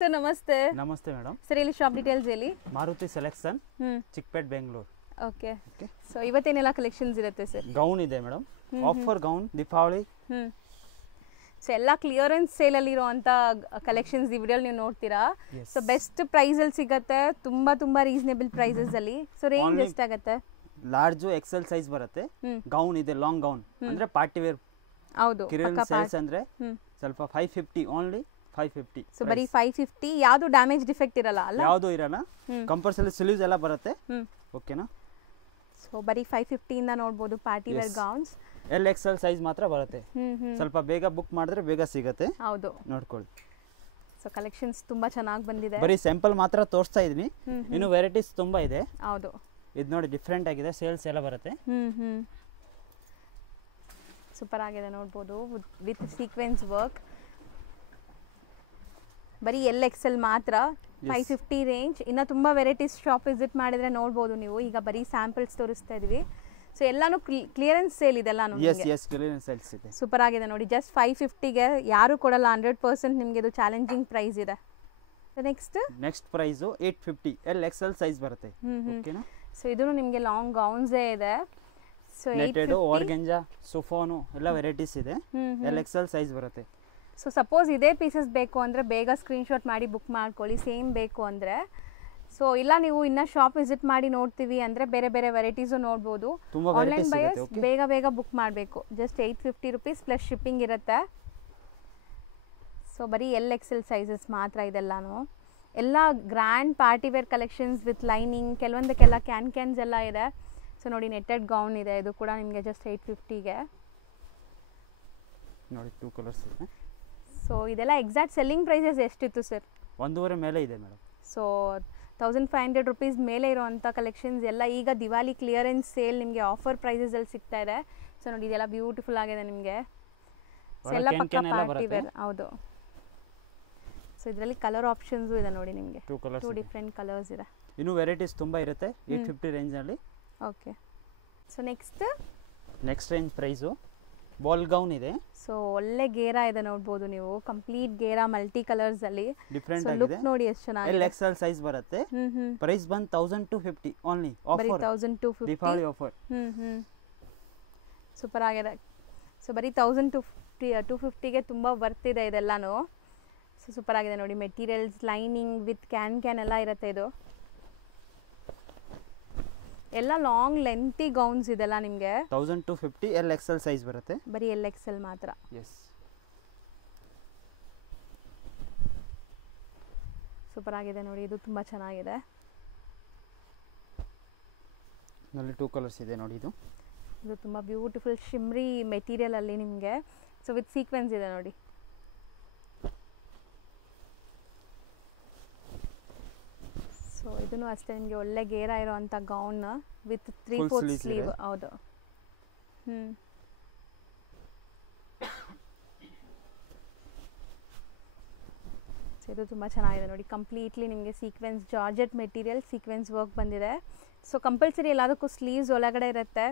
Sir ನಮಸ್ತೆ. ನಮಸ್ತೆ madam. Sir ಇಲ್ಲಿ ಶಾಪ್ ಡೀಟೇಲ್ಸ್ ಹೇಳಿ. Maruti selection, Chickpet, Bengaluru. Okay. So ಇವತ್ತೇನೆಲ್ಲ ಕಲೆಕ್ಷನ್ಸ್ ಇರುತ್ತೆ ಸರ್? ಗೌನ್ ಇದೆ madam, offer gown, Deepavali. So ಎಲ್ಲ ಕ್ಲಿಯರೆನ್ಸ್ ಸೇಲ್ ಅಲ್ಲಿ ಇರುವಂತ ಕಲೆಕ್ಷನ್ಸ್ ಈ ವಿಡಿಯೋ ನೀವು ನೋಡ್ತೀರಾ. ಸೊ ಬೆಸ್ಟ್ ಪ್ರೈಸ್ ಅಲ್ಲಿ ಸಿಗುತ್ತೆ, ತುಂಬಾ ರೀಸನೇಬಲ್ ಪ್ರೈಸಸ್ ಅಲ್ಲಿ. ಸೊ ರೇಂಜ್ ಎಷ್ಟಾಗುತ್ತೆ? ಲಾರ್ಜ್ ಎಕ್ಸೆಲ್ ಸೈಜ್ ಬರುತ್ತೆ. ಗೌನ್ ಇದೆ, ಲಾಂಗ್ ಗೌನ್ ಅಂದ್ರೆ ಪಾರ್ಟಿ ವೇರ್. ಹೌದು, ಕಿರಣ್ ಸೇಲ್ಸ್ ಅಂದ್ರೆ ಸ್ವಲ್ಪ 550 ಓನ್ಲಿ 550. ಸೊ ಬರೀ 550. ಯಾವುದು ಡ್ಯಾಮೇಜ್ ಡಿಫೆಕ್ಟ್ ಇರಲ್ಲ ಅಲ್ಲ? ಯಾವುದು ಇರಲ್ಲ. ಕಂಪಲ್ಸರಿ ಸ್ಲೀವ್ಸ್ ಎಲ್ಲ ಬರುತ್ತೆ. ಓಕೆನಾ? ಸೊ ಬರೀ 550 ಇಂದ ನೋಡಬಹುದು party wear gowns. L XL size ಮಾತ್ರ ಬರುತ್ತೆ. ಸ್ವಲ್ಪ ಬೇಗ ಬುಕ್ ಮಾಡಿದ್ರೆ ಬೇಗ ಸಿಗುತ್ತೆ. ಹೌದು, ನೋಡ್ಕೊಳ್ಳಿ. ಸೊ ಕಲೆಕ್ಷನ್ಸ್ ತುಂಬಾ ಚೆನ್ನಾಗಿ ಬಂದಿದೆ. ಬರೀ ಸ್ಯಾಂಪಲ್ ಮಾತ್ರ ತೋರಿಸ್ತಾ ಇದೀನಿ, ಇನ್ನು ವೆರೈಟೀಸ್ ತುಂಬಾ ಇದೆ. ಹೌದು, ಇದು ನೋಡಿ ಡಿಫ್ರೆಂಟ್ ಆಗಿದೆ, ಸೇಲ್ಸ್ ಎಲ್ಲ ಬರುತ್ತೆ. ಸೂಪರ್ ಆಗಿದೆ ನೋಡ್ಬೋದು, ವಿತ್ ಸೀಕ್ವೆನ್ಸ್ ವರ್ಕ್. ಬರೀ ಎಲ್ ಎಕ್ಸೆಲ್ ಮಾತ್ರ 550 ರೇಂಜ್. ಇನ್ನು ತುಂಬ ವೆರೈಟೀಸ್ ಶಾಪ್ ವಿಸಿಟ್ ಮಾಡಿದ್ರೆ ನೋಡ್ಬೋದು ನೀವು. ಈಗ ಬರೀ ಸ್ಯಾಂಪಲ್ಸ್ ತೋರಿಸ್ತಾ ಇದೀವಿ. ಸೊ ಎಲ್ಲಾನು ಕ್ಲಿಯರೆನ್ಸ್ ಸೇಲ್ ಇದೆಲ್ಲ. ಸೂಪರ್ ಆಗಿದೆ ನೋಡಿ, ಜಸ್ಟ್ 550ಗೆ ಯಾರು ಕೊಡಲ್ಲ. 100% ನಿಮಗೆ ಇದು ಚಾಲೆಂಜಿಂಗ್ ಪ್ರೈಸ್ ಇದೆ. Next price 850 L XL size ಬರುತ್ತೆ. ಓಕೆನಾ? ಸೊ ಇದನ್ನು ನಿಮಗೆ ಲಾಂಗ್ ಗೌನ್ಸೇ ಇದೆ. ಸೊ ನೆಟೆಡ್, ಆರ್ಗೆಂಜಾ, ಸುಫೋನು ಎಲ್ಲ ವೆರೈಟೀಸ್ ಇದೆ. ಎಲ್ ಎಕ್ಸೆಲ್ ಸೈಜ್ ಬರುತ್ತೆ. ಸೊ ಸಪೋಸ್ ಇದೇ ಪೀಸಸ್ ಬೇಕು ಅಂದರೆ ಬೇಗ ಸ್ಕ್ರೀನ್ಶಾಟ್ ಮಾಡಿ ಬುಕ್ ಮಾಡ್ಕೊಳ್ಳಿ, ಸೇಮ್ ಬೇಕು ಅಂದರೆ. ಸೊ ಇಲ್ಲ ನೀವು ಇನ್ನೂ ಶಾಪ್ ವಿಸಿಟ್ ಮಾಡಿ ನೋಡ್ತೀವಿ ಅಂದರೆ ಬೇರೆ ಬೇರೆ ವೆರೈಟೀಸು ನೋಡ್ಬೋದು. ಆನ್ಲೈನ್ ಬಯರ್ಸ್ ಬೇಗ ಬುಕ್ ಮಾಡಬೇಕು. ಜಸ್ಟ್ 850 ರುಪೀಸ್ ಪ್ಲಸ್ ಶಿಪ್ಪಿಂಗ್ ಇರುತ್ತೆ. ಸೊ ಬರೀ ಎಲ್ ಎಕ್ಸೆಲ್ ಸೈಜಸ್ ಮಾತ್ರ ಇದೆಲ್ಲಾನು. ಎಲ್ಲ grand party wear collections with lining, ಕೆಲವೊಂದಕ್ಕೆಲ್ಲ ಕ್ಯಾನ್ಸ್ ಎಲ್ಲ ಇದೆ. ಸೊ ನೋಡಿ, ನೆಟೆಡ್ ಗೌನ್ ಇದೆ, ಇದು ಕೂಡ ನಿಮಗೆ ಜಸ್ಟ್ 850ಗೆ. ನೋಡಿ 2 ಕಲರ್ಸ್ ಇದೆ. ಸೊ ಇದೆಲ್ಲ ಎಕ್ಸಾಕ್ಟ್ ಸೆಲ್ಲಿಂಗ್ ಪ್ರೈಸಸ್ ಎಷ್ಟಿತ್ತು ಸರ್? 1.5 ಮೇಲೆ ಇದೆ ಮೇಡಮ್. ಸೊ 1500 ರುಪೀಸ್ ಮೇಲೆ ಇರುವಂಥ ಕಲೆಕ್ಷನ್ಸ್ ಎಲ್ಲ ಈಗ ದಿವಾಲಿ ಕ್ಲಿಯರೆನ್ಸ್ ಸೇಲ್ ನಿಮಗೆ ಆಫರ್ ಪ್ರೈಸಸಲ್ಲಿ ಸಿಗ್ತಾ ಇದೆ. ಸೊ ನೋಡಿ, ಇದೆಲ್ಲ ಬ್ಯೂಟಿಫುಲ್ ಆಗಿದೆ ನಿಮಗೆ. ಸೊ ಎಲ್ಲ ಪಕ್ಕ ಪಾರ್ಟಿ ವೇರ್. ಹೌದು. ಸೊ ಇದರಲ್ಲಿ ಕಲರ್ ಆಪ್ಷನ್ಸು ಇದೆ ನೋಡಿ ನಿಮಗೆ. 2 ಡಿಫ್ರೆಂಟ್ ಕಲರ್ಸ್ ಇದೆ. ಇನ್ನೂ ವೆರೈಟೀಸ್ ತುಂಬ ಇರುತ್ತೆ 850 ರೇಂಜಲ್ಲಿ. Okay. So next range price ball gown ಇದೆ. ಸೊ ಒಳ್ಳೆ ಗೇರಾ ಇದೆ ನೋಡ್ಬೋದು ನೀವು, ಕಂಪ್ಲೀಟ್ ಗೇರಾ ಮಲ್ಟಿ ಕಲರ್ಸ್ ಅಲ್ಲಿ. ಡಿಫರೆಂಟ್ ಆಗಿದೆ. ಲುಕ್ ನೋಡಿ ಎಷ್ಟು ಚೆನ್ನಾಗಿದೆ. ಎಲ್ ಎಕ್ಸೆಲ್ ಸೈಜ್ ಬರುತ್ತೆ. ಪ್ರೈಸ್ ಬಂದು 1250 ಓನ್ಲಿ. ಬರೀ 1250 ದೀಪಾವಳಿ ಆಫರ್. ಸೂಪರ್ ಆಗಿದೆ. ಸೊ ಬರೀ 1250ಗೆ ತುಂಬಾ ವರ್ತ್ ಇದೆ ಇದೆಲ್ಲಾನು. ಸೊ ಸೂಪರ್ ಆಗಿದೆ ನೋಡಿ, ಮೆಟೀರಿಯಲ್ಸ್, ಲೈನಿಂಗ್ ವಿತ್ ಕ್ಯಾನ್ ಎಲ್ಲ ಇರುತ್ತೆ. ಇದು ಎಲ್ಲ ಲಾಂಗ್ ಲೆಂತಿ ಗೌನ್ಸ್ ಇದೆಲ್ಲ ನಿಮಗೆ. 1250 ಎಲ್ ಎಕ್ಸೆಲ್ ಸೈಜ್ ಬರುತ್ತೆ. ಬರೀ ಎಲ್ ಎಕ್ಸೆಲ್ ಮಾತ್ರ. ಎಸ್. ಸೂಪರ್ ಆಗಿದೆ ನೋಡಿ, ಇದು ತುಂಬಾ ಚೆನ್ನಾಗಿದೆ. ನಲ್ಲಿ 2 ಕಲರ್ಸ್ ಇದೆ ನೋಡಿ. ಇದು ತುಂಬಾ ಬ್ಯೂಟಿಫುಲ್ ಶಿಮ್ರಿ ಮೆಟೀರಿಯಲ್ ಅಲ್ಲಿ ನಿಮಗೆ. ಸೊ ವಿತ್ ಸೀಕ್ವೆನ್ಸ್ ಇದೆ ನೋಡಿ. ಸೊ ಇದನ್ನು ಅಷ್ಟೇ ನಿಮಗೆ ಒಳ್ಳೆ ಗೇರಾ ಇರುವಂಥ ಗೌನ್ ವಿತ್ 3/4 ಸ್ಲೀವ್. ಹೌದು. ಇದು ತುಂಬ ಚೆನ್ನಾಗಿದೆ ನೋಡಿ, ಕಂಪ್ಲೀಟ್ಲಿ ನಿಮಗೆ sequence georgette material, sequence work ಬಂದಿದೆ. ಸೊ ಕಂಪಲ್ಸರಿ ಎಲ್ಲದಕ್ಕೂ ಸ್ಲೀವ್ಸ್ ಒಳಗಡೆ ಇರುತ್ತೆ.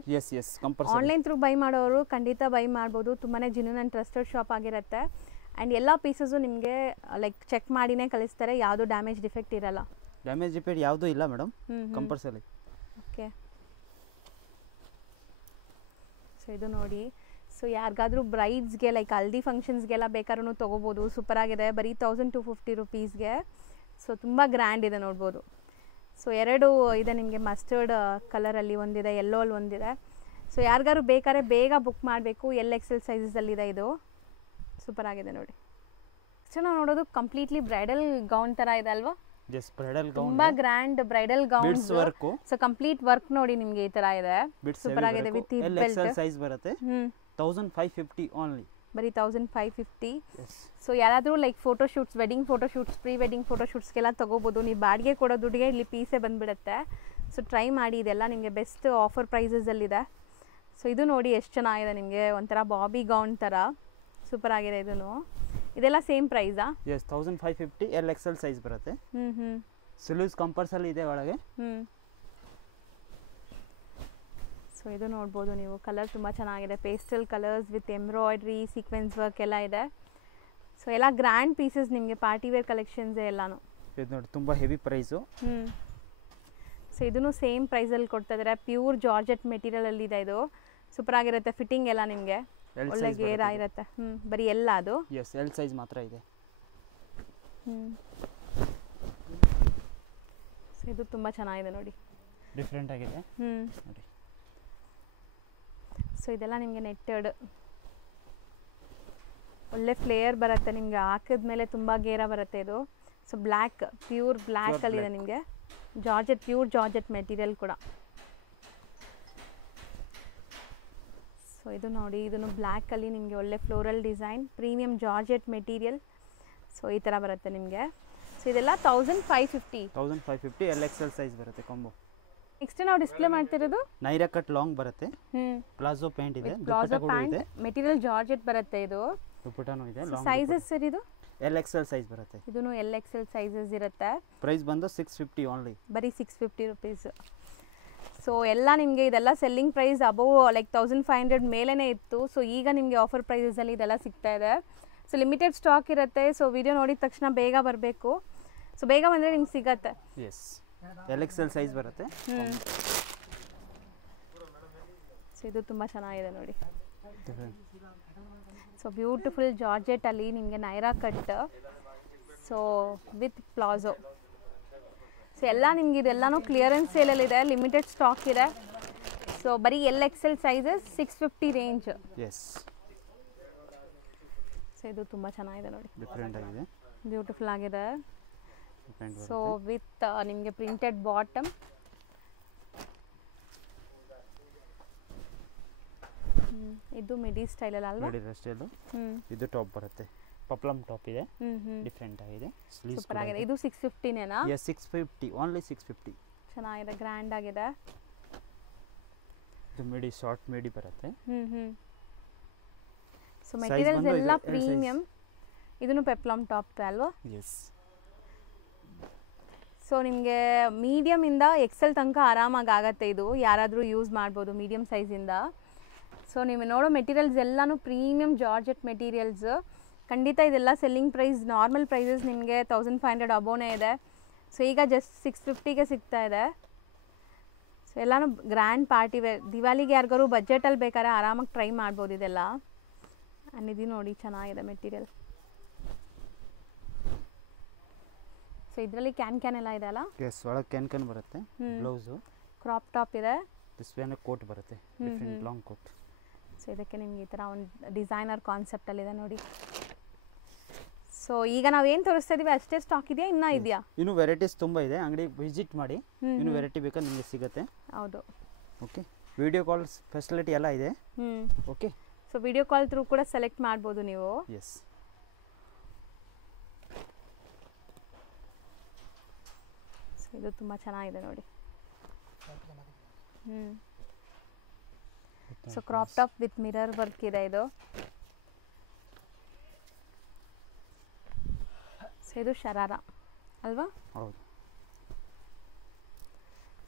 ಆನ್ಲೈನ್ ಥ್ರೂ ಬೈ ಮಾಡೋರು ಖಂಡಿತ ಬೈ ಮಾಡ್ಬೋದು. ತುಂಬಾ ಜೆನ್ಯೂನ್ ಆ್ಯಂಡ್ ಟ್ರಸ್ಟೆಡ್ ಶಾಪ್ ಆಗಿರುತ್ತೆ. ಆ್ಯಂಡ್ ಎಲ್ಲ ಪೀಸಸ್ಸು ನಿಮಗೆ ಲೈಕ್ ಚೆಕ್ ಮಾಡಿನೇ ಕಳಿಸ್ತಾರೆ, ಯಾವುದು ಡ್ಯಾಮೇಜ್ ಡಿಫೆಕ್ಟ್ ಇರಲ್ಲ. ಡ್ಯಾಮೇಜ್ ರಿಪೇರ್ ಯಾವುದೂ ಇಲ್ಲ ಮೇಡಮ್, ಕಂಪಲ್ಸರಿ. ಓಕೆ. ಸೊ ಇದು ನೋಡಿ, ಸೊ ಯಾರಿಗಾದ್ರೂ ಬ್ರೈಡ್ಸ್ಗೆ ಲೈಕ್ ಹಲ್ದಿ ಫಂಕ್ಷನ್ಸ್ಗೆಲ್ಲ ಬೇಕಾದ್ರೂ ತೊಗೋಬೋದು. ಸೂಪರ್ ಆಗಿದೆ, ಬರೀ 1250 ರುಪೀಸ್ಗೆ. ಸೊ ತುಂಬ ಗ್ರ್ಯಾಂಡ್ ಇದೆ ನೋಡ್ಬೋದು. ಸೊ 2 ಇದೆ ನಿಮಗೆ, ಮಸ್ಟರ್ಡ್ ಕಲರಲ್ಲಿ ಒಂದಿದೆ, ಯೆಲ್ಲೋ ಅಲ್ಲಿ ಒಂದಿದೆ. ಸೊ ಯಾರಿಗಾದ್ರು ಬೇಕಾದ್ರೆ ಬೇಗ ಬುಕ್ ಮಾಡಬೇಕು. ಎಲ್ ಎಕ್ಸೆಲ್ ಸೈಜಸಲ್ಲಿದೆ ಇದು. ಸೂಪರ್ ಆಗಿದೆ ನೋಡಿ. ಸೊ ನಾವು ನೋಡೋದು ಕಂಪ್ಲೀಟ್ಲಿ ಬ್ರೈಡಲ್ ಗೌನ್ ಥರ ಇದೆ ಅಲ್ವಾ? ತುಂಬಾ grand bridal gown. So complete work ನೋಡಿ ನಿಮಗೆ ಈ ತರ ಇದೆ. ಸೂಪರ್ ಆಗಿದೆ. ವಿತ್ ಹಿಪ್ ಬೆಲ್ಟ್ ಸೈಜ್ ಬರುತ್ತೆ. 1550 ಓನ್ಲಿ. ಬರೀ 1550. ಸೊ ಯಾರಾದರೂ like photo shoots, wedding photo shoots, pre wedding photo ಶೂಟ್ಸ್ಗೆಲ್ಲ ತಗೋಬಹುದು. ನೀವು ಬಾಡಿಗೆ ಕೊಡೋ ದುಡ್ಡಿಗೆ ಇಲ್ಲಿ ಪೀಸೇ ಬಂದ್ಬಿಡುತ್ತೆ. ಸೊ ಟ್ರೈ ಮಾಡಿ, ಇದೆಲ್ಲ ನಿಮಗೆ ಬೆಸ್ಟ್ ಆಫರ್ ಪ್ರೈಸಸಲ್ಲಿದೆ. ಸೊ ಇದು ನೋಡಿ ಎಷ್ಟು ಚೆನ್ನಾಗಿದೆ ನಿಮಗೆ, ಒಂಥರ ಬಾಬಿ ಗೌನ್ ಥರ. ಸೂಪರ್ ಆಗಿದೆ ಇದನ್ನು. ಇದೆಲ್ಲ ಸೇಮ್ ಪ್ರೈಸಾ? ಎಸ್, 1550 ಎಲ್ ಎಕ್ಸೆಲ್ ಸೈಜ್ ಬರುತ್ತೆ. ಸ್ಲೀವ್ಸ್ ಕಂಪಲ್ಸರಿ ಇದೆ ಒಳಗೆ. ಸೊ ಇದು ನೋಡ್ಬೋದು ನೀವು, ಕಲರ್ ತುಂಬ ಚೆನ್ನಾಗಿದೆ. Pastel colours with embroidery, sequence work ಎಲ್ಲ ಇದೆ. ಸೊ ಎಲ್ಲ ಗ್ರ್ಯಾಂಡ್ ಪೀಸಸ್ ನಿಮಗೆ ಪಾರ್ಟಿ ವೇರ್ ಕಲೆಕ್ಷನ್ಸ್ ಎಲ್ಲಾನು. ಇದು ನೋಡಿ ತುಂಬ ಹೆವಿ ಪ್ರೈಸು. ಸೊ ಇದನ್ನು ಸೇಮ್ ಪ್ರೈಸಲ್ಲಿ ಕೊಡ್ತಾ ಇದ್ದಾರೆ. ಪ್ಯೂರ್ ಜಾರ್ಜೆಟ್ ಮೆಟೀರಿಯಲ್ ಇದೆ ಇದು. ಸೂಪರ್ ಆಗಿರುತ್ತೆ. ಫಿಟ್ಟಿಂಗ್ ಎಲ್ಲ ನಿಮಗೆ ಒಳ್ಳೆ ಗೇರ್ ಆಗಿರುತ್ತೆ. ಬರೀ ಎಲ್ಲ ಅದು ಎಸ್ ಎಲ್ ಸೈಜ್ ಮಾತ್ರ ಇದೆ. ಸೊ ಇದು ತುಂಬ ಚೆನ್ನಾಗಿದೆ ನೋಡಿ, ಡಿಫ್ರೆಂಟ್ ಆಗಿದೆ ನೋಡಿ. ಸೊ ಇದೆಲ್ಲ ನಿಮಗೆ ನೆಟ್ಟೆಡ್ ಒಳ್ಳೆ ಫ್ಲೇಯರ್ ಬರುತ್ತೆ ನಿಮಗೆ. ಹಾಕಿದ್ಮೇಲೆ ತುಂಬ ಗೇರ ಬರುತ್ತೆ ಇದು. ಸೊ ಬ್ಲ್ಯಾಕ್, ಪ್ಯೂರ್ ಬ್ಲ್ಯಾಕಲ್ಲಿದೆ ನಿಮಗೆ. ಜಾರ್ಜೆಟ್, ಪ್ಯೂರ್ ಜಾರ್ಜೆಟ್ ಮೆಟೀರಿಯಲ್ ಕೂಡ. ಸೊ ಇದು ನೋಡಿ, ಇದನ್ನು ಬ್ಲ್ಯಾಕಲ್ಲಿ ನಿಮಗೆ ಒಳ್ಳೆ floral design, premium georgette material. So ಈ ಥರ ಬರುತ್ತೆ ನಿಮಗೆ. ಸೊ ಇದೆಲ್ಲ 1550 ಎಲ್ ಎಕ್ಸ್ ಎಲ್ ಸೈಜ್ ಬರುತ್ತೆ ಕಾಂಬೋ. ನೆಕ್ಸ್ಟ್ ನಾವು ಡಿಸ್ಪ್ಲೇ ಮಾಡ್ತಿರೋದು ನೈರಾ ಕಟ್ ಲಾಂಗ್ ಬರುತ್ತೆ. ಪ್ಲಾಜೋ ಪ್ಯಾಂಟ್ ಇದೆ, ಪ್ಲಾಜೋ ಪ್ಯಾಂಟ್ ಮೆಟೀರಿಯಲ್ ಜಾರ್ಜೆಟ್ ಬರುತ್ತೆ ಇದು. ದುಪಟ್ಟಾನು ಇದೆ. ಸೈಜಸ್ ಸರ್ ಇದು ಎಲ್ ಎಕ್ಸ್ ಎಲ್ ಸೈಜ್ ಬರುತ್ತೆ. ಇದನ್ನು ಎಲ್ ಎಕ್ಸ್ ಎಲ್ ಸೈಜಸ್ ಇರುತ್ತೆ. ಪ್ರೈಸ್ ಬಂದು 650 ಓನ್ಲಿ, ಬರೀ 650 ರುಪೀಸ್. ಸೊ ಎಲ್ಲ ನಿಮಗೆ ಇದೆಲ್ಲ ಸೆಲ್ಲಿಂಗ್ ಪ್ರೈಸ್ ಅಬೋವ್ ಲೈಕ್ 1500 ಮೇಲೇ ಇತ್ತು. ಸೊ ಈಗ ನಿಮಗೆ ಆಫರ್ ಪ್ರೈಸಸಲ್ಲಿ ಇದೆಲ್ಲ ಸಿಗ್ತಾ ಇದೆ. ಸೊ ಲಿಮಿಟೆಡ್ ಸ್ಟಾಕ್ ಇರುತ್ತೆ. ಸೊ ವಿಡಿಯೋ ನೋಡಿದ ತಕ್ಷಣ ಬೇಗ ಬರಬೇಕು. ಸೊ ಬೇಗ ಬಂದರೆ ನಿಮ್ಗೆ ಸಿಗತ್ತೆ. S L X L size ಬರುತ್ತೆ. ಸೊ ಇದು ತುಂಬ ಚೆನ್ನಾಗಿದೆ ನೋಡಿ. ಸೊ ಬ್ಯೂಟಿಫುಲ್ ಜಾರ್ಜೆಟಲ್ಲಿ ನಿಮಗೆ Naira cut, so with palazzo. So ಎಲ್ಲ ನಿಮ್ಗೆ ಇದೆಲ್ಲನೂ ಕ್ಲಿಯರೆನ್ಸ್ ಸೇಲಲ್ಲಿದೆ, ಲಿಮಿಟೆಡ್ ಸ್ಟಾಕ್ ಇದೆ. ಸೊ ಬರೀ L X L sizes 650 range. Yes so ಇದು ತುಂಬ ಚೆನ್ನಾಗಿದೆ ನೋಡಿ, ಡಿಫ್ರೆಂಟ್ ಆಗಿದೆ, ಬ್ಯೂಟಿಫುಲ್ ಆಗಿದೆ. ಸೊ ವಿತ್ ನಿಮಗೆ ಪ್ರಿಂಟೆಡ್ ಬಾಟಮ್. ಇದು ಮಿಡಿ ಸ್ಟೈಲಲ್ಲಿ ಅಲ್ವಾ? ಮಿಡಿ ಸ್ಟೈಲು. ಇದು ಟಾಪ್ ಬರುತ್ತೆ, ಪಪ್ಲಮ್ ಟಾಪ್ ಇದೆ, ಡಿಫ್ರೆಂಟ್ ಆಗಿದೆ. ಸೂಪರ್ ಆಗಿದೆ. ಇದು 650 ನೇನಾ? S 650 only 650. ಚೆನ್ನಾಗಿದೆ, ಗ್ರ್ಯಾಂಡ್ ಆಗಿದೆ. ಇದು ಮಿಡಿ ಶಾರ್ಟ್ ಮಿಡಿ ಬರುತ್ತೆ. ಸೊ ಮೆಟೀರಿಯಲ್ಸ್ ಎಲ್ಲ ಪ್ರೀಮಿಯಂ. ಇದನ್ನು ಪೆಪ್ಲಮ್ ಟಾಪ್ ಅಲ್ವಾ? ಎಸ್. ಸೊ ನಿಮಗೆ ಮೀಡಿಯಮಿಂದ ಎಕ್ಸೆಲ್ ತನಕ ಆರಾಮಾಗಿ ಆಗುತ್ತೆ. ಇದು ಯಾರಾದರೂ ಯೂಸ್ ಮಾಡ್ಬೋದು ಮೀಡಿಯಮ್ ಸೈಜಿಂದ. ಸೊ ನೀವು ನೋಡೋ ಮೆಟೀರಿಯಲ್ಸ್ ಎಲ್ಲನೂ ಪ್ರೀಮಿಯಂ ಜಾರ್ಜೆಟ್ ಮೆಟೀರಿಯಲ್ಸ್. ಖಂಡಿತ ಇದೆಲ್ಲ ಸೆಲ್ಲಿಂಗ್ ಪ್ರೈಸ್, ನಾರ್ಮಲ್ ಪ್ರೈಸಸ್ ನಿಮಗೆ 1500 ಅಬೋನೇ ಇದೆ. ಸೊ ಈಗ ಜಸ್ಟ್ 650ಗೆ ಸಿಗ್ತಾ ಇದೆ. ಸೊ ಎಲ್ಲನೂ ಗ್ರ್ಯಾಂಡ್ ಪಾರ್ಟಿ ವೇರ್. ದಿವಾಲಿಗೆ ಯಾರಿಗಾರು ಬಜೆಟಲ್ಲಿ ಬೇಕಾದ್ರೆ ಆರಾಮಾಗಿ ಟ್ರೈ ಮಾಡ್ಬೋದು ಇದೆಲ್ಲ. ಆ್ಯಂಡ್ ಇದು ನೋಡಿ ಚೆನ್ನಾಗಿದೆ ಮೆಟೀರಿಯಲ್. ಸೊ ಇದರಲ್ಲಿ ಕ್ಯಾನ್ ಎಲ್ಲ ಇದೆ ಅಲ್ಲ? ಎಸ್, ಒಳಗೆ ಕ್ಯಾನ್ ಬರುತ್ತೆ. ಬ್ಲೌಸು ಕ್ರಾಪ್ ಟಾಪ್ ಇದೆ. ಡಿಸ್ಪ್ಲೇನ ಕೋಟ್ ಬರುತ್ತೆ, ಡಿಫ್ರೆಂಟ್ ಲಾಂಗ್ ಕೋಟ್. ಸೊ ಇದಕ್ಕೆ ನಿಮ್ಗೆ ಈ ಥರ ಒಂದು ಡಿಸೈನರ್ ಕಾನ್ಸೆಪ್ಟಲ್ಲಿದೆ ನೋಡಿ. ಸೊ ಈಗ ನಾವೇನು ತೋರಿಸ್ತಾ ಇದೀವಿ ಅಷ್ಟೇ ಸ್ಟಾಕ್ ಇದೆಯಾ, ಇನ್ನೂ ಇದೆಯಾ? ಇನ್ನು ವೆರೈಟೀಸ್ ತುಂಬ ಇದೆ, ಅಂಗಡಿ ವಿಸಿಟ್ ಮಾಡಿ ಇನ್ನು ವೆರೈಟಿ ಬೇಕಾದ್ರೆ ನಿಮಗೆ ಸಿಗುತ್ತೆ. ಹೌದು. ಓಕೆ, ವಿಡಿಯೋ ಕಾಲ್ಸ್ ಫೆಸಿಲಿಟಿ ಎಲ್ಲ ಇದೆ. Okay, so video call through ಕೂಡ ಸೆಲೆಕ್ಟ್ ಮಾಡ್ಬೋದು ನೀವು. ಎಸ್. ಸೊ ಇದು ತುಂಬ ಚೆನ್ನಾಗಿದೆ ನೋಡಿ. So crop top with mirror work ಇದೆ ಇದು. ಸೊ ಇದು ಶರಾರ ಅಲ್ವಾ? ಹೌದು.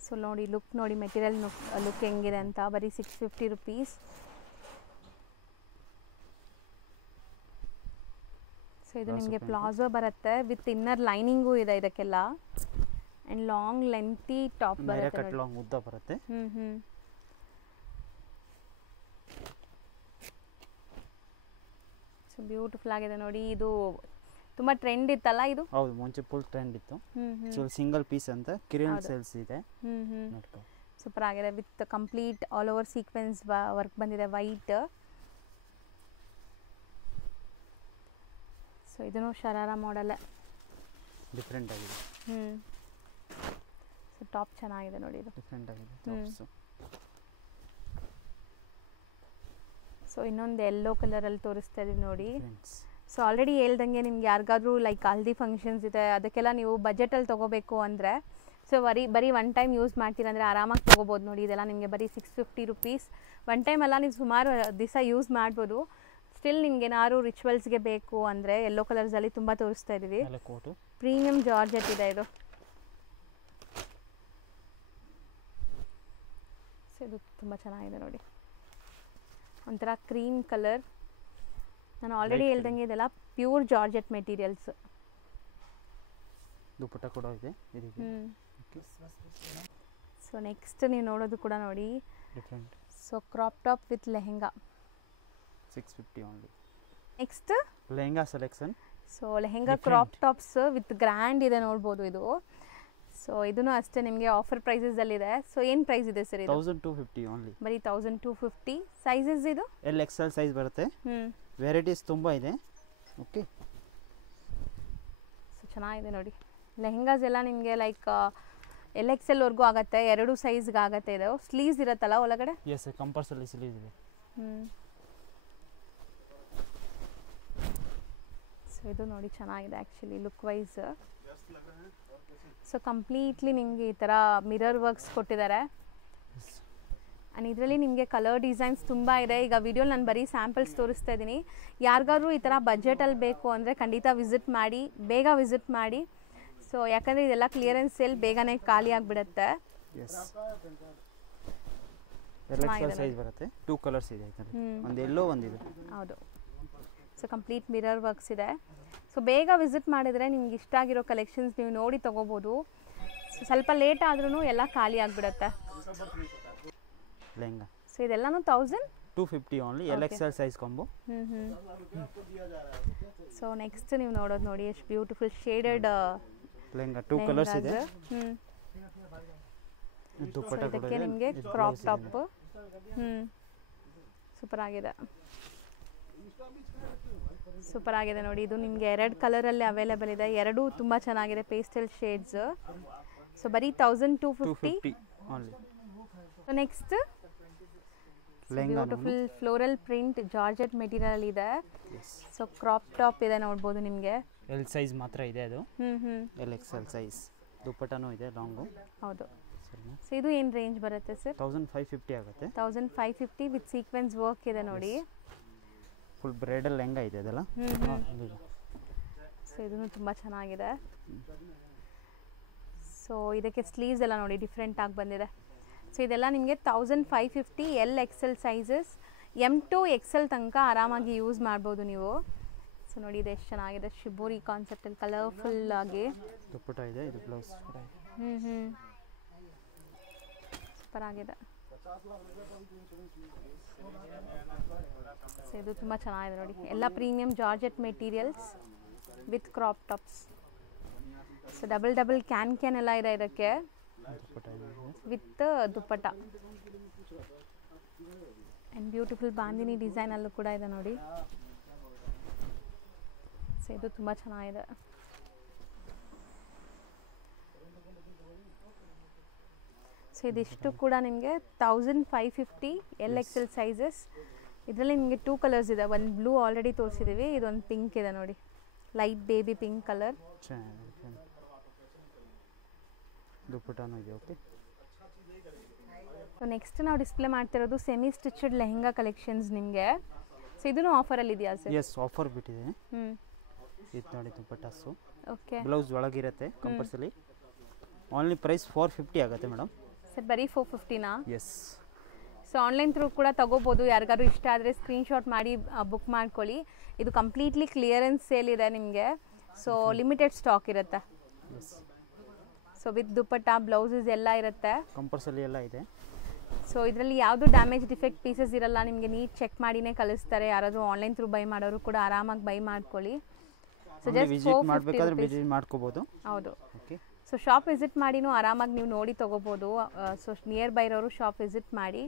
ಸೊ ನೋಡಿ ಲುಕ್ ನೋಡಿ, ಮೆಟೀರಿಯಲ್ ಲುಕ್ ಹೆಂಗಿದೆ ಅಂತ. ಬರೀ 650 ರುಪೀಸ್. ಸೊ ಇದು ನಿಮಗೆ ಪ್ಲಾಜೋ ಬರುತ್ತೆ ವಿತ್ ಇನ್ನರ್ ಲೈನಿಂಗು ಇದೆ ಇದಕ್ಕೆಲ್ಲ. ಆ್ಯಂಡ್ ಲಾಂಗ್ ಲೆಂತಿ ಟಾಪ್ ಬರುತ್ತೆ, ಲಾಂಗ್ ಉದ್ದ ಬರುತ್ತೆ. ಸೊ ಬ್ಯೂಟಿಫುಲ್ ಆಗಿದೆ ನೋಡಿ. ಇದು ತುಂಬ ಟ್ರೆಂಡ್ ಇತ್ತಲ್ಲ ಇದು? ಹೌದು, ಮುಂಚೆ ಫುಲ್ ಟ್ರೆಂಡ್ ಇತ್ತು. ಸಿಂಗಲ್ ಪೀಸ್ ಅಂತ ಕಿರಿಯನ್ ಸೇಲ್ಸ್ ಇದೆ. ಸೂಪರ್ ಆಗಿದೆ with complete all over sequence work ಬಂದಿದೆ, ವೈಟ್. ಸೊ ಇದನ್ನು ಶರಾರ ಮಾಡೆಲ್, ಡಿಫ್ರೆಂಟ್ ಆಗಿದೆ. ಸೊ ಟಾಪ್ ಚೆನ್ನಾಗಿದೆ ನೋಡಿ, ಇದು ಡಿಫ್ರೆಂಟ್ ಆಗಿದೆ ಟಾಪ್ಸ್. ಸೊ ಇನ್ನೊಂದು ಯೆಲ್ಲೋ ಕಲರಲ್ಲಿ ತೋರಿಸ್ತಾ ಇದೀವಿ ನೋಡಿ. ಸೊ ಆಲ್ರೆಡಿ ಹೇಳ್ದಂಗೆ ನಿಮ್ಗೆ ಯಾರಿಗಾದ್ರೂ ಲೈಕ್ ಹಲ್ದಿ ಫಂಕ್ಷನ್ಸ್ ಇದೆ, ಅದಕ್ಕೆಲ್ಲ ನೀವು ಬಜೆಟಲ್ಲಿ ತೊಗೋಬೇಕು ಅಂದರೆ ಸೊ ಬರೀ ಒನ್ ಟೈಮ್ ಯೂಸ್ ಮಾಡ್ತೀರಂದರೆ ಆರಾಮಾಗಿ ತೊಗೋಬೋದು ನೋಡಿ. ಇದೆಲ್ಲ ನಿಮಗೆ ಬರೀ 650 ರುಪೀಸ್. ಒನ್ ಟೈಮ್ ಎಲ್ಲ ನೀವು ಸುಮಾರು ದಿವಸ ಯೂಸ್ ಮಾಡ್ಬೋದು. ಸ್ಟಿಲ್ ನಿಮ್ಗೆ ಏನಾದ್ರು ರಿಚುವಲ್ಸ್ಗೆ ಬೇಕು ಅಂದರೆ ಯೆಲ್ಲೋ ಕಲರ್ಸಲ್ಲಿ ತುಂಬ ತೋರಿಸ್ತಾ ಇದ್ದೀವಿ. ಪ್ರೀಮಿಯಂ ಜಾರ್ಜೆಟ್ ಇದೆ ಇದು. ಸೊ ಇದು ತುಂಬ ಚೆನ್ನಾಗಿದೆ ನೋಡಿ, ಒಂಥರ ಕ್ರೀಮ್ ಕಲರ್ ನಾನು ಆಲ್ರೆಡಿ Light ಹೇಳ್ದಂಗೆ ಇದೆಲ್ಲ ಪ್ಯೂರ್ ಜಾರ್ಜೆಟ್ ಮೆಟೀರಿಯಲ್ಸ್. ದುಪ್ಪಟ್ಟ ಕೂಡ ಇದೆ ಇದಕ್ಕೆ. ಓಕೆ. ಸೊ ನೆಕ್ಸ್ಟ್ ನೀವು ನೋಡೋದು ಕೂಡ ನೋಡಿ. Different. So crop top with lehenga 650 only. Next lehenga selection. So lehenga crop tops with grand ಇದೆ ನೋಡ್ಬೋದು ಇದು. ಸೊ ಇದನ್ನು ಅಷ್ಟೇ ನಿಮಗೆ ಆಫರ್ ಪ್ರೈಸಸಲ್ಲಿದೆ. ಸೊ ಏನು ಪ್ರೈಸ್ ಇದೆ ಸರ್ ಇದು? 1250 ಓನ್ಲಿ. ಬರೀ 1250. ಸೈಜಸ್ ಇದು ಎಲ್ ಎಕ್ಸೆಲ್ ಸೈಜ್ ಬರುತ್ತೆ. ವೆರೈಟೀಸ್ ತುಂಬ ಇದೆ. ಓಕೆ. ಸೊ ಚೆನ್ನಾಗಿದೆ ನೋಡಿ. ಲೆಹೆಂಗಾಸ್ ಎಲ್ಲ ನಿಮಗೆ ಲೈಕ್ ಎಲ್ ಎಕ್ಸೆಲ್ವರೆಗೂ ಆಗುತ್ತೆ, 2 ಸೈಜ್ಗೆ ಆಗುತ್ತೆ. ಇದು ಸ್ಲೀವ್ಸ್ ಇರುತ್ತಲ್ಲ ಒಳಗಡೆ? ಎಸ್ ಕಂಪಲ್ಸರಿ ಸ್ಲೀವ್ಸ್ ಇದೆ. ಸೊ ಇದು ನೋಡಿ ಚೆನ್ನಾಗಿದೆ actually look wise. So completely ನಿಮಗೆ ಈ ಥರ ಮಿರರ್ ವರ್ಕ್ಸ್ ಕೊಟ್ಟಿದ್ದಾರೆ. ಆ್ಯಂಡ್ ಇದರಲ್ಲಿ ನಿಮಗೆ ಕಲರ್ ಡಿಸೈನ್ಸ್ ತುಂಬ ಇದೆ. ಈಗ ವಿಡಿಯೋಲಿ ನಾನು ಬರೀ ಸ್ಯಾಂಪಲ್ಸ್ ತೋರಿಸ್ತಾ ಇದ್ದೀನಿ. ಯಾರಿಗಾದ್ರೂ ಈ ಥರ ಬಜೆಟಲ್ಲಿ ಬೇಕು ಅಂದರೆ ಖಂಡಿತ ವಿಸಿಟ್ ಮಾಡಿ, ಬೇಗ ವಿಸಿಟ್ ಮಾಡಿ. ಸೊ ಯಾಕಂದರೆ ಇದೆಲ್ಲ ಕ್ಲಿಯರೆನ್ಸ್ ಸೇಲ್ ಬೇಗನೆ ಖಾಲಿ ಆಗಿಬಿಡುತ್ತೆ. ಸೈಜ್ ಬರುತ್ತೆ. 2 ಕಲರ್ಸ್ ಇದೆ. ಒಂದು ಎಲ್ಲೋ ಒಂದಿದೆ. ಹೌದು. ಸೊ ಕಂಪ್ಲೀಟ್ ಮಿರರ್ ವರ್ಕ್ಸ್ ಇದೆ. ಸೊ ಬೇಗ ವಿಸಿಟ್ ಮಾಡಿದರೆ ನಿಮ್ಗೆ ಇಷ್ಟ ಆಗಿರೋ ಕಲೆಕ್ಷನ್ಸ್ ನೀವು ನೋಡಿ ತೊಗೋಬೋದು. ಸೊ ಸ್ವಲ್ಪ ಲೇಟ್ ಆದ್ರೂ ಎಲ್ಲ ಖಾಲಿ ಆಗಿಬಿಡುತ್ತೆ. ಲೆಹಂಗಾ. ಸೊ ಇದೆಲ್ಲನೂ 1250 only. L XL size combo. So next ನೀವು ನೋಡೋದು ನೋಡಿ ಎಷ್ಟು ಬ್ಯೂಟಿಫುಲ್ ಶೇಡೆಡ್ ಲೆಹಂಗಾ. 2 ಕಲರ್ಸ್ ಇದೆ. ದುಪ್ಪಟ್ಟ ಕೂಡ ಇದಕ್ಕೆ ನಿಮಗೆ ಕ್ರಾಪ್ ಟಾಪ್. ಸೂಪರ್ ಆಗಿದೆ. ಸೂಪರ್ ಆಗಿದೆ ನೋಡಿ. ಇದು ನಿಮಗೆ 2 ಕಲರಲ್ಲಿ ಅವೈಲೇಬಲ್ ಇದೆ. 2 ತುಂಬ ಚೆನ್ನಾಗಿದೆ ಪೇಸ್ಟಲ್ ಶೇಡ್ಸ್. ಸೊ ಬರೀ 1250 only. So next beautiful floral print georgette material ಇದೆ. ಸೊ ಕ್ರಾಪ್ ಟಾಪ್ ಇದೆ ನೋಡ್ಬೋದು ನಿಮಗೆ. ಎಲ್ ಸೈಜ್ ಮಾತ್ರ ಇದೆ ಅದು. L XL size. ದುಪ್ಪಟ್ಟನೂ ಇದೆ ಲಾಂಗು. ಹೌದು. ಸೊ ಇದು ಏನು ರೇಂಜ್ ಬರುತ್ತೆ ಸರ್? 1550 ಆಗುತ್ತೆ. 1550 ವಿತ್ ಸೀಕ್ವೆನ್ಸ್ ವರ್ಕ್ ಇದೆ ನೋಡಿ. ಫುಲ್ ಬ್ರೈಡಲ್ ಲೆಹಂಗಾ ಇದೆ ಅದೆಲ್ಲ. ಸೊ ಇದನ್ನು ತುಂಬ ಚೆನ್ನಾಗಿದೆ. ಸೊ ಇದಕ್ಕೆ ಸ್ಲೀವ್ಸ್ ಎಲ್ಲ ನೋಡಿ ಡಿಫ್ರೆಂಟ್ ಆಗಿ ಬಂದಿದೆ. ಸೊ ಇದೆಲ್ಲ ನಿಮಗೆ 1550 L XL sizes, M to XL ತನಕ ಆರಾಮಾಗಿ ಯೂಸ್ ಮಾಡ್ಬೋದು ನೀವು. ಸೊ ನೋಡಿ ಇದು ಎಷ್ಟು ಚೆನ್ನಾಗಿದೆ. ಶಿಬೋರಿ ಕಾನ್ಸೆಪ್ಟಲ್ಲಿ ಕಲರ್ಫುಲ್ ಆಗಿ ದುಪ್ಪಟ್ಟ ಇದೆ. ಇದು ಬ್ಲೌಸ್ ಕೂಡ ಇದೆ. ಸೂಪರ್ ಆಗಿದೆ. ಸೊ ಇದು ತುಂಬ ಚೆನ್ನಾಗಿದೆ ನೋಡಿ. ಎಲ್ಲ premium georgette materials with crop tops. So double can ಎಲ್ಲ ಇದೆ ಇದಕ್ಕೆ with dupatta. And beautiful bandhani ಡಿಸೈನಲ್ಲೂ ಕೂಡ ಇದೆ ನೋಡಿ. ಸೊ ಇದು ತುಂಬ ಚೆನ್ನಾಗಿದೆ. ಸೊ ಇದಿಷ್ಟು ಕೂಡ ನಿಮಗೆ 1550 ಎಲ್ ಎಕ್ಸೆಲ್ ಸೈಜಸ್. ಇದರಲ್ಲಿ ನಿಮಗೆ 2 ಕಲರ್ಸ್ ಇದೆ. ಒಂದು ಬ್ಲೂ ಆಲ್ರೆಡಿ ತೋರಿಸಿದ್ದೀವಿ, ಇದೊಂದು ಪಿಂಕ್ ಇದೆ ನೋಡಿ, ಲೈಟ್ ಬೇಬಿ ಪಿಂಕ್ ಕಲರ್. ದುಪ್ಪಟ್ಟನೂ ಇದೆ. ಓಕೆ. ಸೊ ನೆಕ್ಸ್ಟ್ ನಾವು ಡಿಸ್ಪ್ಲೇ ಮಾಡ್ತಿರೋದು ಸೆಮಿ ಸ್ಟಿಚ್ಡ್ ಲೆಹೆಂಗಾ ಕಲೆಕ್ಷನ್ಸ್ ನಿಮಗೆ. ಸೊ ಇದನ್ನು ಆಫರಲ್ಲಿ ಇದೆಯಾ ಸರ್? ಎಸ್ ಆಫರ್ ಬಿಟ್ಟಿದೆ. ಇದು ನೋಡಿ ದುಪ್ಪಟ್ಟಾಸು. ಓಕೆ. ಬ್ಲೌಸ್ ಒಳಗಿರುತ್ತೆ ಕಂಪಲ್ಸರಿ. ಓನ್ಲಿ ಪ್ರೈಸ್ 450 ಆಗುತ್ತೆ ಮೇಡಮ್. ಸರ್ ಬರೀ 450ನಾ? ಎಸ್. ಸೊ ಆನ್ಲೈನ್ ಥ್ರೂ ಕೂಡ ತೊಗೋಬೋದು. ಯಾರಿಗಾದ್ರು ಇಷ್ಟ ಆದರೆ ಸ್ಕ್ರೀನ್ಶಾಟ್ ಮಾಡಿ ಬುಕ್ ಮಾಡ್ಕೊಳ್ಳಿ. ಇದು ಕಂಪ್ಲೀಟ್ಲಿ ಕ್ಲಿಯರೆನ್ಸ್ ಸೇಲ್ ಇದೆ ನಿಮಗೆ. ಸೊ ಲಿಮಿಟೆಡ್ ಸ್ಟಾಕ್ ಇರುತ್ತೆ. ಸೊ ವಿತ್ ದುಪ್ಪಟ್ಟ ಬ್ಲೌಸಸ್ ಎಲ್ಲ ಇರುತ್ತೆ. ಕಂಪಲ್ಸರಿ ಎಲ್ಲ ಇದೆ. ಸೊ ಇದರಲ್ಲಿ ಯಾವುದು ಡ್ಯಾಮೇಜ್ ಡಿಫೆಕ್ಟ್ ಪೀಸಸ್ ಇರಲ್ಲ. ನಿಮಗೆ ನೀಟ್ ಚೆಕ್ ಮಾಡಿನೇ ಕಳಿಸ್ತಾರೆ. ಯಾರಾದರೂ ಆನ್ಲೈನ್ ಥ್ರೂ ಬೈ ಮಾಡೋರು ಕೂಡ ಆರಾಮಾಗಿ ಬೈ ಮಾಡ್ಕೊಳ್ಳಿ. ಸೊ ಜಸ್ಟ್ ವಿಸಿಟ್ ಮಾಡಬೇಕಾದ್ರೆ ವಿಸಿಟ್ ಮಾಡ್ಕೋಬೋದು. ಹೌದು. ಓಕೆ. ಸೊ ಶಾಪ್ ವಿಸಿಟ್ ಮಾಡಿನೂ ಆರಾಮಾಗಿ ನೀವು ನೋಡಿ ತೊಗೋಬೋದು. ಸೊ ನಿಯರ್ ಬೈ ಇರೋರು ಶಾಪ್ ವಿಸಿಟ್ ಮಾಡಿ.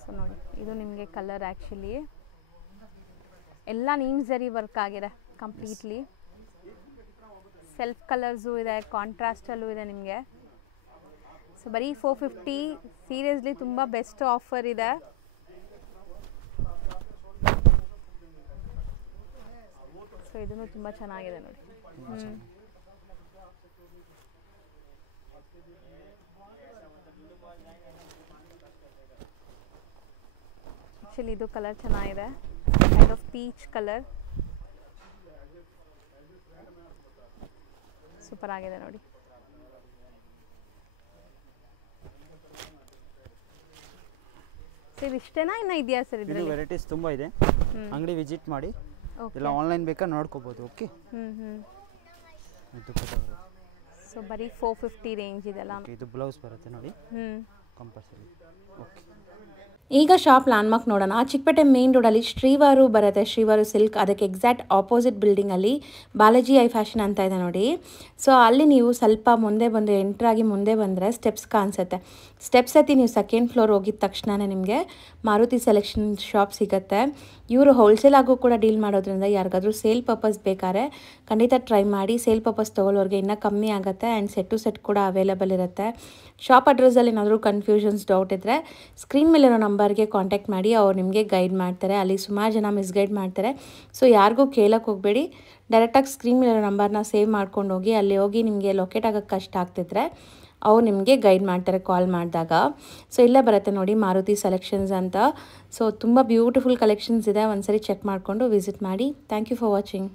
ಸೊ ನೋಡಿ ಇದು ನಿಮಗೆ ಕಲರ್ ಆ್ಯಕ್ಚುಲಿ ಎಲ್ಲ ನೀಮ್ ಝರಿ ವರ್ಕ್ ಆಗಿದೆ ಕಂಪ್ಲೀಟ್ಲಿ. ಸೆಲ್ಫ್ ಕಲರ್ಸು ಇದೆ, ಕಾಂಟ್ರಾಸ್ಟಲ್ಲೂ ಇದೆ ನಿಮಗೆ. ಸೊ ಬರೀ 450. ಸೀರಿಯಸ್ಲಿ ತುಂಬ ಬೆಸ್ಟ್ ಆಫರ್ ಇದೆ. ಸೊ ಇದನ್ನು ತುಂಬ ಚೆನ್ನಾಗಿದೆ ನೋಡಿ. ಆ್ಯಕ್ಚುಲಿ ಇದು ಕಲರ್ ಚೆನ್ನಾಗಿದೆ, kind of peach colour. Super ಆಗಿದೆ ನೋಡಿ. ಸರ್ ಇಷ್ಟೇನಾ ಇನ್ನೂ ಇದೆಯಾ ಸರ್ ಇದು ಇದರಲ್ಲಿ? ವೆರೈಟೀಸ್ ತುಂಬ ಇದೆ. ಅಂಗಡಿ ವಿಸಿಟ್ ಮಾಡಿ, ಓಕೆ. ಇಲ್ಲ ಆನ್ಲೈನ್ ಬೇಕಾ ನೋಡ್ಕೋಬೋದು. ಓಕೆ, ಸೊ ಬರೀ 450 ರೇಂಜ್ ಇದೆಲ್ಲ. ಇದು ಬ್ಲೌಸ್ ಬರುತ್ತೆ ನೋಡಿ, ಹ್ಞೂ ಕಂಪಲ್ಸರಿ. ಓಕೆ, ಈಗ ಶಾಪ್ ಲ್ಯಾಂಡ್ಮಾರ್ಕ್ ನೋಡೋಣ. ಚಿಕ್ಕಪೇಟೆ ಮೇನ್ ರೋಡಲ್ಲಿ ಶ್ರೀವಾರು ಬರುತ್ತೆ, ಶ್ರೀವಾರು ಸಿಲ್ಕ್. ಅದಕ್ಕೆ ಎಕ್ಸಾಕ್ಟ್ ಆಪೋಸಿಟ್ ಬಿಲ್ಡಿಂಗಲ್ಲಿ ಬಾಲಾಜಿ ಐ ಫ್ಯಾಷನ್ ಅಂತ ಇದೆ ನೋಡಿ. ಸೊ ಅಲ್ಲಿ ನೀವು ಸ್ವಲ್ಪ ಮುಂದೆ ಬಂದು ಎಂಟ್ರಾಗಿ ಮುಂದೆ ಬಂದರೆ ಸ್ಟೆಪ್ಸ್ ಕಾಣಿಸುತ್ತೆ. ಸ್ಟೆಪ್ಸ್ ಹತ್ತಿ ನೀವು ಸೆಕೆಂಡ್ ಫ್ಲೋರ್ ಹೋಗಿದ ತಕ್ಷಣವೇ ನಿಮಗೆ ಮಾರುತಿ ಸೆಲೆಕ್ಷನ್ ಶಾಪ್ ಸಿಗುತ್ತೆ. ಇವರು ಹೋಲ್ಸೇಲ್ ಆಗು ಕೂಡ ಡೀಲ್ ಮಾಡೋದ್ರಿಂದ ಯಾರಿಗಾದ್ರೂ ಸೇಲ್ ಪರ್ಪಸ್ ಬೇಕಾದ್ರೆ ಖಂಡಿತ ಟ್ರೈ ಮಾಡಿ. ಸೇಲ್ ಪರ್ಪಸ್ ತೊಗೊಳ್ಳೋರಿಗೆ ಇನ್ನೂ ಕಮ್ಮಿ ಆಗುತ್ತೆ. ಆ್ಯಂಡ್ ಸೆಟ್ ಟು ಸೆಟ್ ಕೂಡ ಅವೈಲೇಬಲ್ ಇರುತ್ತೆ. ಶಾಪ್ ಅಡ್ರೆಸ್ಸಲ್ಲಿ ಏನಾದರೂ ಕನ್ಫ್ಯೂಷನ್ಸ್ ಡೌಟ್ ಇದ್ದರೆ ಸ್ಕ್ರೀನ್ ಮೇಲಿರೋ ನಂಬರ್ಗೆ ಕಾಂಟ್ಯಾಕ್ಟ್ ಮಾಡಿ, ಅವ್ರು ನಿಮಗೆ ಗೈಡ್ ಮಾಡ್ತಾರೆ. ಅಲ್ಲಿ ಸುಮಾರು ಜನ ಮಿಸ್ಗೈಡ್ ಮಾಡ್ತಾರೆ. ಸೊ ಯಾರಿಗೂ ಕೇಳೋಕ್ಕೆ ಹೋಗಬೇಡಿ, ಡೈರೆಕ್ಟಾಗಿ ಸ್ಕ್ರೀನ್ ಮೇಲಿರೋ ನಂಬರ್ನ ಸೇವ್ ಮಾಡ್ಕೊಂಡು ಹೋಗಿ. ಅಲ್ಲಿ ಹೋಗಿ ನಿಮಗೆ ಲೊಕೇಟ್ ಆಗೋಕ್ಕೆ ಕಷ್ಟ ಆಗ್ತಿದ್ರೆ ಅವ್ರು ನಿಮಗೆ ಗೈಡ್ ಮಾಡ್ತಾರೆ ಕಾಲ್ ಮಾಡಿದಾಗ. ಸೊ ಇಲ್ಲೇ ಬರುತ್ತೆ ನೋಡಿ ಮಾರುತಿ ಸೆಲೆಕ್ಷನ್ಸ್ ಅಂತ. ಸೊ ತುಂಬ ಬ್ಯೂಟಿಫುಲ್ ಕಲೆಕ್ಷನ್ಸ್ ಇದೆ, ಒಂದ್ಸರಿ ಚೆಕ್ ಮಾಡಿಕೊಂಡು ವಿಸಿಟ್ ಮಾಡಿ. Thank you for watching.